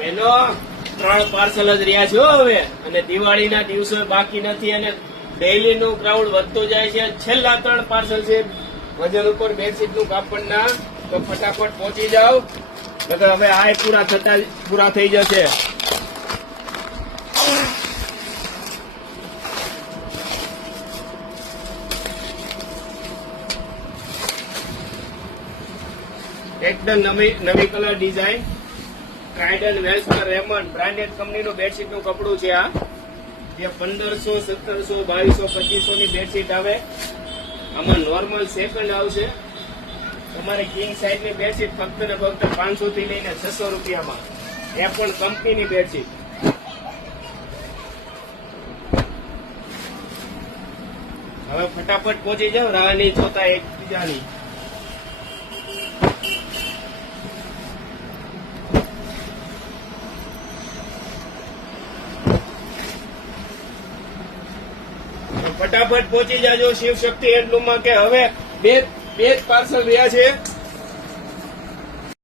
બેનો 3 પાર્સલ જ રહ્યા છે હો હવે, અને દિવાળીના દિવસો બાકી નથી અને ડેઈલી નું ક્રાઉડ વધતો જાય છે. છેલ્લા 3 પાર્સલ છે વજન ઉપર બેડશીટ નું કાપડના, તો ફટાફટ પહોંચી જાઓ, નકર હવે આ પૂરા થઈ જશે. એકદમ નવી કલર ડિઝાઇન, ટ્રાઇડન વેલ્સર રેમન્ડ બ્રાન્ડેડ કંપનીનું બેડશીટનું કપડું છે આ, જે 1500, 1700, 2200, 2500 ની બેડશીટ આવે. આમાં નોર્મલ સેકન્ડ આવશે. તમારે કિંગ સાઇઝ ની બેડશીટ ફક્ત ને ફક્ત 500 થી લઈને 600 રૂપિયામાં, એ પણ કંપનીની બેડશીટ. હવે ફટાફટ પહોંચી જાઓ, રાહ નહીં જોતા એકબીજાની. ફટાફટ પહોંચી જાજો શિવ શક્તિ હેન્ડલૂમમાં, કે હવે બે જ પાર્સલ રહ્યા છે.